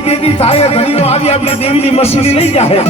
એટલી બેટી થાય ઘડીઓ આવી આપણી દેવીની મશીની લઈ જાય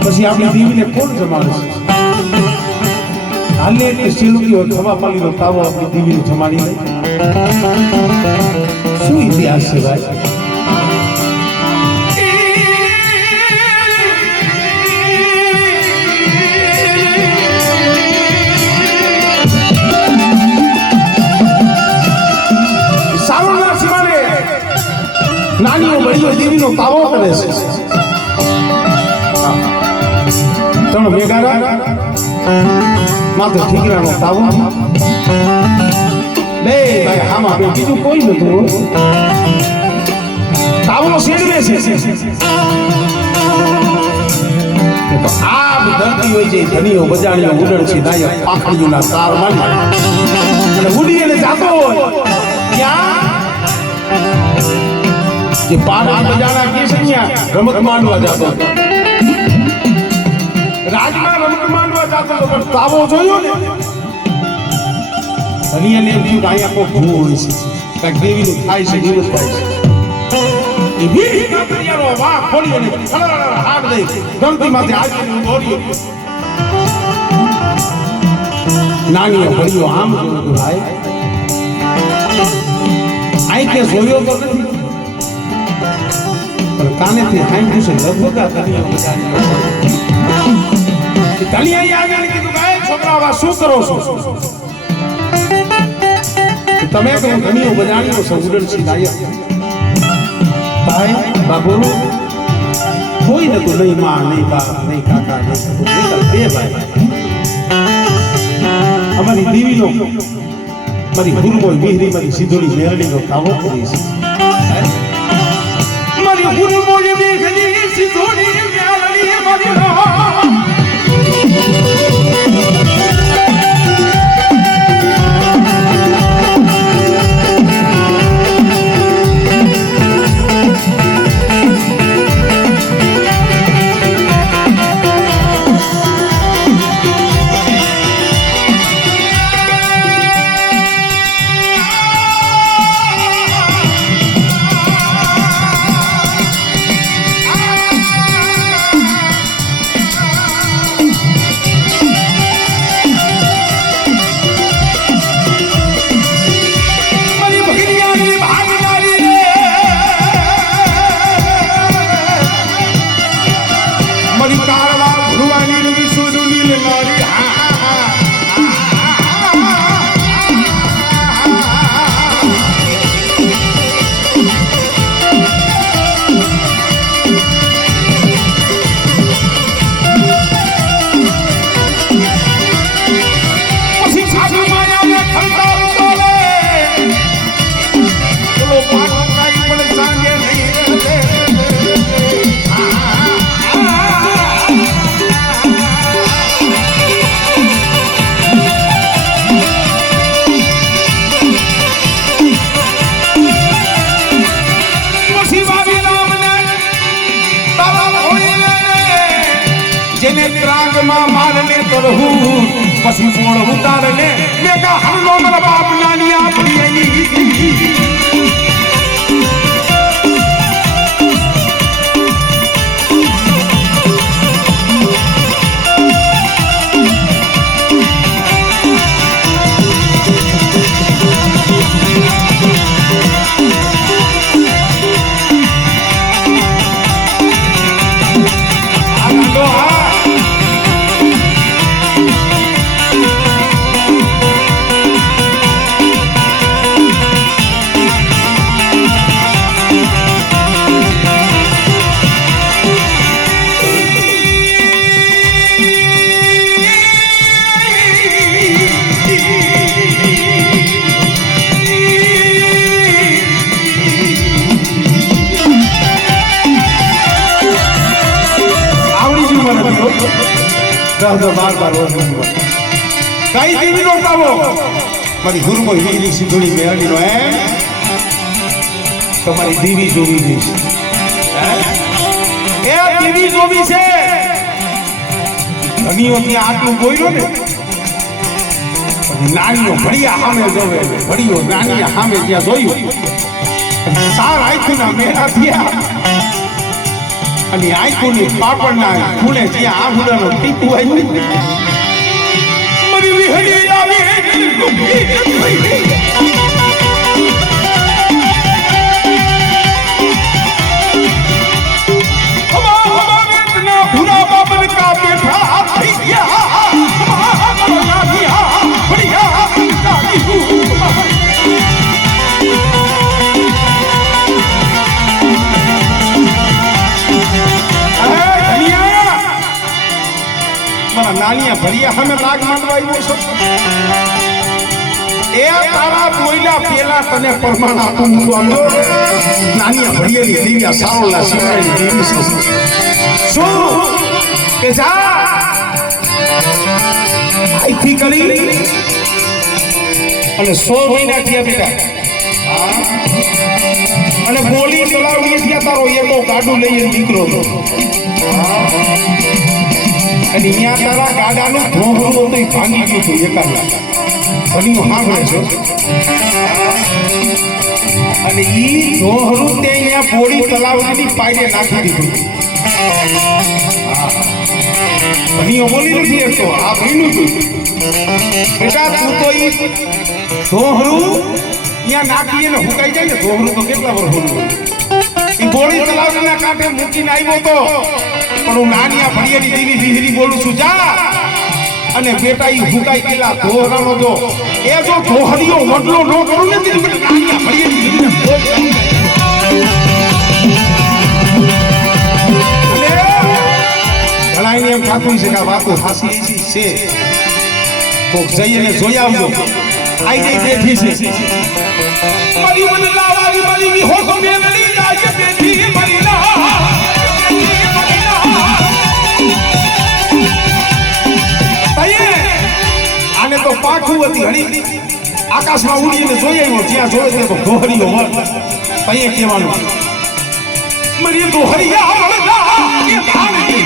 પછી આપણી દેવીને કોણ જમાડશે હાલે કે શિલ્પીઓ થવા પાલીનો તાવો આપણી દેવીને જમાડી શું ઇતિહાસ છે ભાઈ? બળીઓ પાવો તાવો કરે છે ત્રણ મેઘારા માત્ર ઠીકરાનો તાવો બે. ભાઈ હામાં બે. બીજું કોઈ નતું તાવનો શેડવે છે. ધરતી હોય છે, ધનીઓ બજાણીઓ ઉડણ છે નાયક પાંખડીઓના તાર જાતો ત્યાં જે પાડા બજાના કે છે ત્યાં રમત માંડવા જતો. રાજમાં રમત માંડવા જતો હતો, પણ તાવો જોયો ને. ધનીને એમ થયું કે ભૂ હોય છે. કાંઈક દેવીનું થાય છે જીવત થાય છે. એ અને આમ જોયું ભાઈ જોયો તો નથી. પણ કાનેથી સાંભળ્યું છે લગભગ આ તલિયા બજારી તલિયા આગળ કીધું કે "એ છોકરા આવા શું કરો છો? તમે કહો ધણીઓ બજાણીઓ છો નાયક. ભાઈ બાબુ કોઈ નતું નહીં માં નહીં બાપ નહીં કાકા નહીં બે ભાઈ. અમારી દીવીનો મારી ગુરુમોય મિહરી મારી સિંધુડી મેરણીનો કાવો કરી મારી ગુરુમોય મિહરી સિંધુડી જેને ત્રાગમાં મારને તરહું. પછી પોળ ઉતારને મેઘા હલ્લો મારા બાપ નાની આપણી એની આનંદો હા દસ બાર બાર વર્ષ કઈ દેવી નો કાવો મારી ગુરુમો વીરી સીધોડી મેળવી નો એમ. તમારી દીવી જોવી જઈશ એ દીવી જોવી છે. ધણીઓ ત્યાં આટલું બોલ્યો ને નાનીઓ ભડિયા સામે જોવે ભડિયો નાની સામે ત્યાં જોયું. સાર આંખના મેળા થયા. અને આંખોની પાપડના ખૂણે જે આ હુડાનો ટીપુ આવ્યું. મારી વિહડી આવી તને પ્રમાણ આપું મૂકો આમ જો. નાનિયા ભરિયેલી દિવ્યા સારોલા શિવાયની દેવી શું? કે જા. આઈથી કરી. અને સો મહિના થયા બેટા. અને બોલી ચલાવવી ત્યાં તારો એકો ગાડું લઈને દીકરો. હતો અને અહીંયા તારા ગાડાનું ધોહરું હતું ભાંગી ગયું હતું એકાદા ઘણી સાંભળે છે. અને ઈ દોહરું તે અહીંયા બોડી તલાવની પાયરે નાખી દીધું. ઘણીઓ બોલી નથી શકતો આ ભીનું હતું બેટા, તું તો ઈ દોહરું અહીંયા નાખી અને હુકાઈ જાય ને દોહરું તો કેટલા વર્ષોનું ઈ ગોળી તલાવના કાંઠે મૂકીને આવ્યો તો, પણ હું નાની આ ભણિયાની દીવી દીધી બોલું છું, જા. અને બેટા ઈ હુકાઈ ગયેલા ધોહરાનો જો. એ જો ધોહરીઓ વડલો ન કરું ને દીદી બેટા ભોગ કરી. અને એમ થતું છે કે આ વાતો હાસી છે. કોક જઈને જોઈ આવજો. આઈ જઈ બેઠી છે. પાખું હતી હળી આકાશમાં ઉડીને જોઈ આવ્યો, જ્યાં જોયો તે તો ગોહરીઓ મર. તઈએ કહેવાનું મરી ગોહરિયા મળના એ ભાણની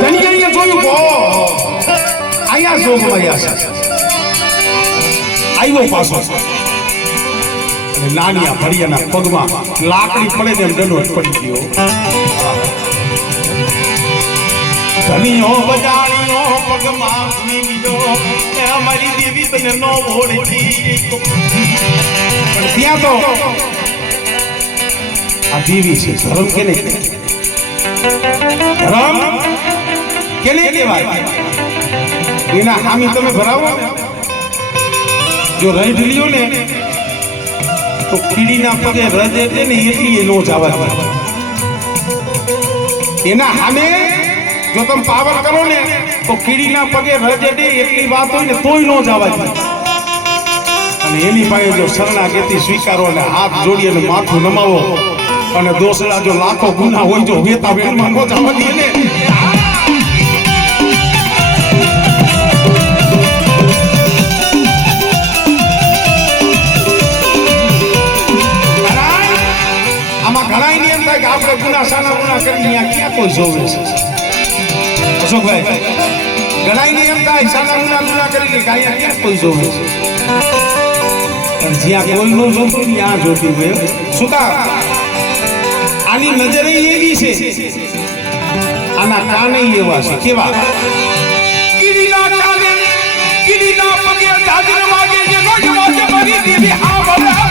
ધણી અહીંયા જોયું કો અહીંયા જોગવાયા આવ્યો પાછો. નાનિયા ભરિયાના પગમાં લાકડી પડે ને એમ દંડોત પડી ગયો. ધણીઓ બજાણીઓ પગમાં બીજો. એ અમારી દેવી તને નો ઓળખી પણ ત્યાં તો આ દેવી છે, ધર્મ કે નહીં કેને કહેવાય? એના હામી તમે ભરાવો. જો રહી ઢીલ્યો ને, તો કીડીના પગે રજે છે ને એટલી એ નો જવા એના સામે જો તમે પાવર કરો ને, તો કીડીના પગે રજે દે એટલી વાત હોય ને તોય નો જવા દે. અને એની પાસે જો શરણાગતિ સ્વીકારો અને હાથ જોડી અને માથું નમાવો. અને દોસડા જો લાખો ગુના હોય જો વેતા વેણમાં નો જવા દે ને. આમાં ઘણા એની એમ થાય કે આપણે ગુના સાના ગુના કરી અહીંયા ક્યાં કોઈ જોવે છે? અશોકભાઈ. ઘણા એની એમ થાય સાના ગુના ગુના કરી કે અહીંયા ક્યાં કોઈ જોવે પણ જ્યાં કોઈ નું જોતું ને, ત્યાં જોતું હોય શું કામ? આની નજર એવી છે. આના કાને એવા છે. કેવા? કીડીના કાને કીડીના પગે જાજર વાગે જેનો જવાબ મારી દેવી હા ભલે મારી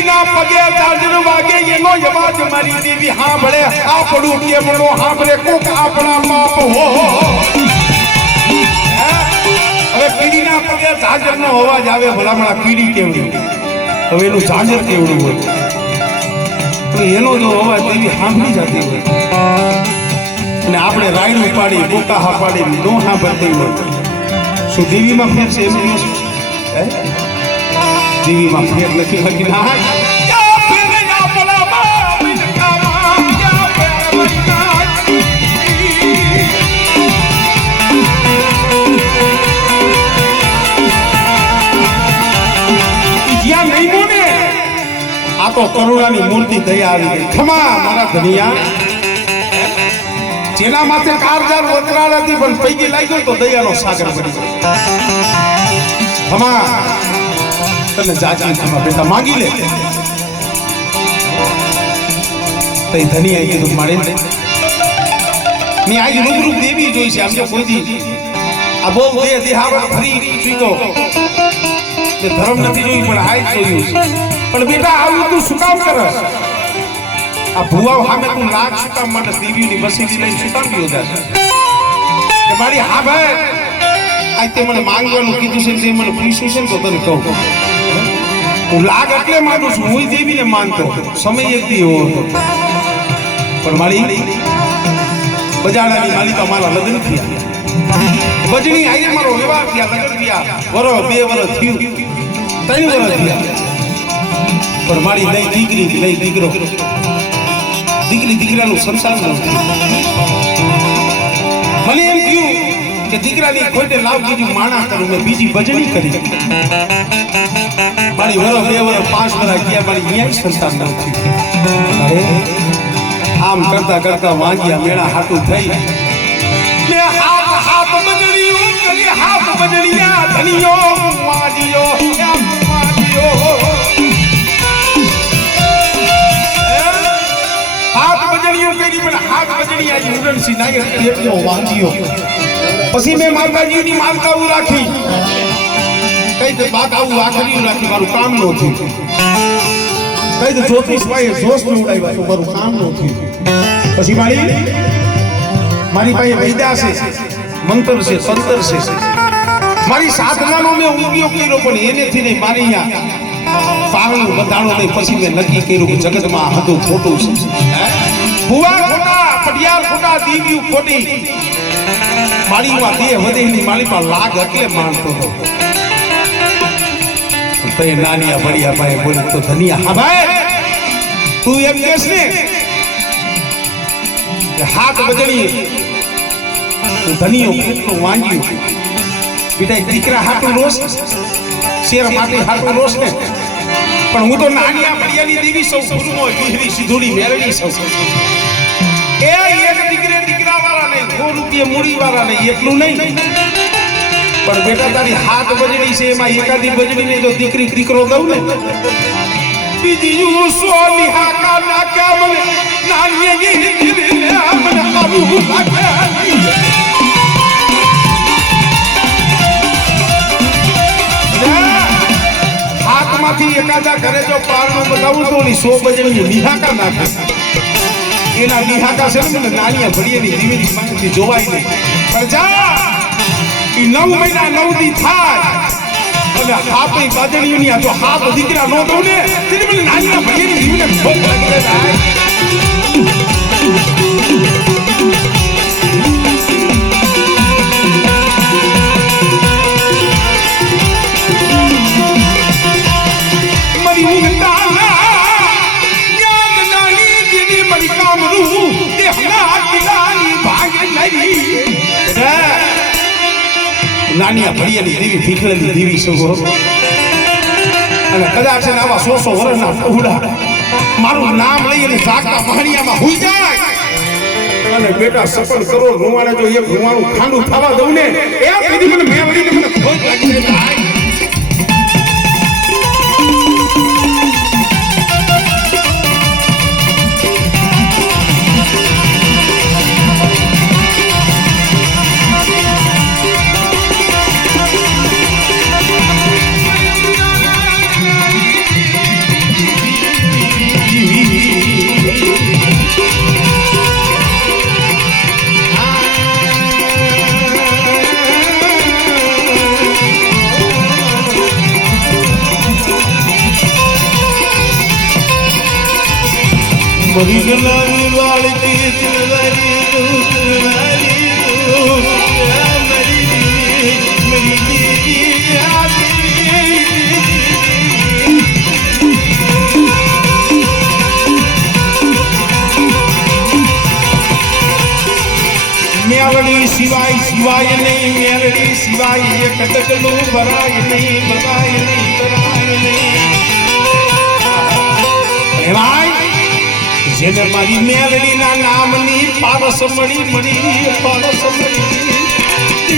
કીડીના પગે જાજર વાગે, એનો અવાજ મારી દેવી સાંભળે આપણું કેમણો સાંભળે કોક આપણા બાપ, હો હવે કીડીના પગે જાજરનો અવાજ આવે, ભલામણા કીડી કેવડી હવે એનું ચાજર કેવડું હોય? તો એનો જો અવાજ દેવી સાંભળી જતી હોય. અને આપણે રાયડું પાડી બોકાહા પાડી નો ભરતી હોય. શું દેવીમાં ફેરશે એમ નહીં આ તો કરુણાની મૂર્તિ દયા ખમા મારા ધનિયા જેના માથે કારજાર વતરાળ હતી પણ પૈકી લાગ્યો તો દયાનો સાગર બની ગયો તને જાજી હમા બેટા માગી લે. તઈ ધની આઈ કીધું મારે. મેં આજ રૂબરૂ દેવી જોઈ છે, આમ જો કોઈથી આ બહુ દેહ દેહાવા ફરી ચૂક્યો. તે ધર્મ નથી જોયું, પણ આજ જોયું છે. પણ બેટા, આવું તું શું કામ કરસ આ ભુવાઓ સામે તું લાખ શું માટે દેવીની મસીદી લઈને શું કામ ગયો જા કે મારી હા ભાઈ આજ તે મને માંગવાનું કીધું છે તે મને પૂછ્યું છે તો તને કહું. હું લાગ એટલે માનું છું. હું દેવીને માનતો સમય એક દી એવો હતો. પણ મારી બજાડાની માલિકા મારા લગ્ન થયા. બજણી આઈને મારો વિવાહ થયા, લગ્ન થયા. વરો બે વરસ થયું. ત્રણ વરસ થયા. પણ મારી નહીં દીકરી નહીં દીકરો. દીકરી, દીકરાનું સંસાર ન મને એમ થયું કે દીકરાની ખોટે લાવ બીજું માણા કરું, મેં બીજી ભજની કરી. મારી વરો બે વરો પાંચ વરા ગયા, મારી અહીંયા સંતાન ન આમ કરતા કરતા વાંગ્યા, મેળા હાટું થઈ. મેં હાથ હાથ બદલ્યું કરી હાથ બદલ્યા બદલ્યું કરી પણ હાથ બદલી આજે ઉડનસી નાયર એટલો વાંજ્યો પછી મેં માતાજીની માનતાઓ રાખી. કઈ તો બાત આવું આખરી રાખી, મારું કામ નો થયું. કઈ તો જ્યોતિષ ભાઈ જોશનું ઉડાવ્યા મારું કામ નો થયું. પછી મારી મારી પાસે વૈદા છે, મંત્ર છે સંતર છે. મારી સાધનાનો મેં ઉપયોગ કર્યો, પણ એનેથી નહીં, મારી અહીંયા પારણું બંધાણું નહીં, પછી મેં નક્કી કર્યું કે જગતમાં હતું ખોટું છે. ભુવા ખોટા, પટિયાર ખોટા, દીવ્યું ખોટી. માળીમાં દેહ વધેની માળીમાં લાગ એટલે માનતો હતો. તો એ નાનિયા ભાઈ બોલે, તો ધનિયા હા ભાઈ, તું એમ કેસ ને હાથ બદલીએ. તો ધનિયો કેટલો વાંગ્યું. બેટા દીકરા હાટું રોષ શેર માટે હાટું રોષ ને. પણ હું તો નાનિયા બળિયાની દેવી સૌ ગુરુમો વિહરી સિધુડી મેળવી સૌ. એ એક દીકરે, દીકરા વાળા નહીં, સો રૂપિયા મૂડી વાળા નહીં એટલું નહીં. પણ બેટા, તારી હાથ બજડી છે, એમાં એકાદી બજડીને જો દીકરી, દીકરો દઉં ને? બીજી હું સો નિહાકા નાખ્યા મને નાની ગીરી ગીરી મને આવું હાથમાંથી એકાદા ઘરે જો પારણું બતાવું તો ઓલી સો બજડી નિહાકા નાખે. એના નિહાતા છે ને નાનીયા ભડીએની દીવીની માંગથી જોવાય નહીં. પણ જા! ઈ નવ મહિના નવ દી થાય. અને હાથે બાજણીઓની આ જો હાથ દીકરા નો દઉં ને, તેને મને નાનીના ભડીએની દીવીને ભોગ લાગી જાય નાનિયા ભડિયાની દેવી ભીખલેલી દેવી સગો અને કદાચ આવા સો સો વર્ષના પહોળા મારું નામ લઈ અને જાગતા મહણિયામાં હોઈ જાય. અને બેટા સપન કરો રૂવાને જો એક રૂવાનું ખાંડું થવા દઉં ને, એ મને મેવડીને મને ખોજ લાગી જાય મરી ગલાની વાળકી દિલવારી દૂધ દિલવારી દૂધ આ મરી મરી દીદી આવી મેલડી સિવાય સિવાય નહીં મેળડી સિવાય એક ટકલું ભરાય નહીં ભરાય નહીં ભરાય નહીં જેને મારી મેલડીના નામની પારસ મળી મળી, પારસ મળી.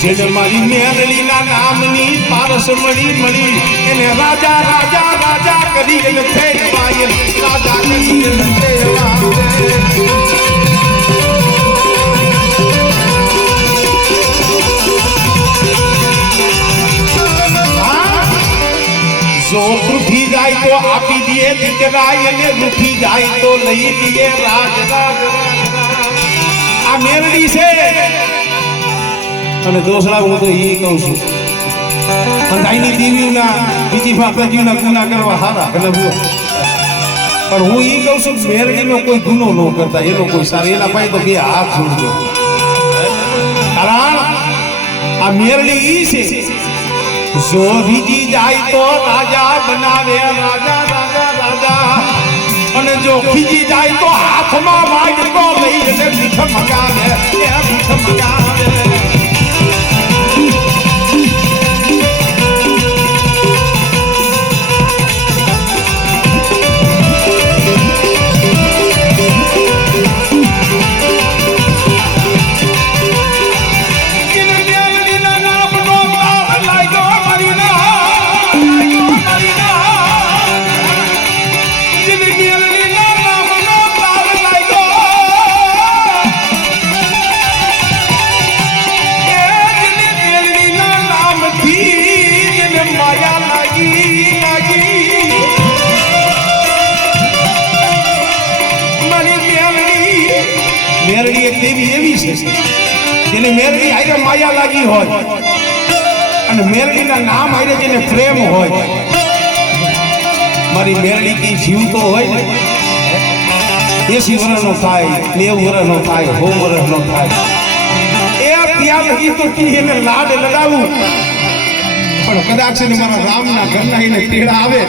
જેને મારી મેલડીના નામની પારસ મળી મળી. એને રાજા રાજા રાજા કરી એને ફેરવાય રાજા કરી એને ફેરવાય જો રૂઠી જાય તો આપી દે દીકરા એને રૂઠી જાય તો લઈ લઈએ રાજ. આ મેરડી છે. અને દોસરા હું તો એ કહું છું. અંધાઈની દેવીના બીજી માતાજીના ગુના કરવા હારા. એટલે પણ હું એ કહું છું, મેરડીનો કોઈ ગુનો ન કરતા. એનો કોઈ સારો. એના ભાઈ તો બે હાથ જોડજો. કારણ આ મેરડી ઈ છે. જો બીજી જાય તો રાજા બનાવે, રાજા રાજા રાજા. અને જો ખીજી જાય તો હાથમાં વાજતો લઈ અને મીઠ મગાવે મીઠ મગાવે. મેરડી એક દેવી એવી છે, જેને મેરડી આયરે માયા લાગી હોય. અને મેરડીના નામ આયરે જેને પ્રેમ હોય. મારી મેરડી કી જીવતો હોય ને? એસી થાય, નેવું વર્ષનો થાય, સો વર્ષનો થાય. એ ત્યાં લગી તો એને લાડ લડાવું. પણ કદાચ ને મારા રામના ઘરના એને પીડા આવે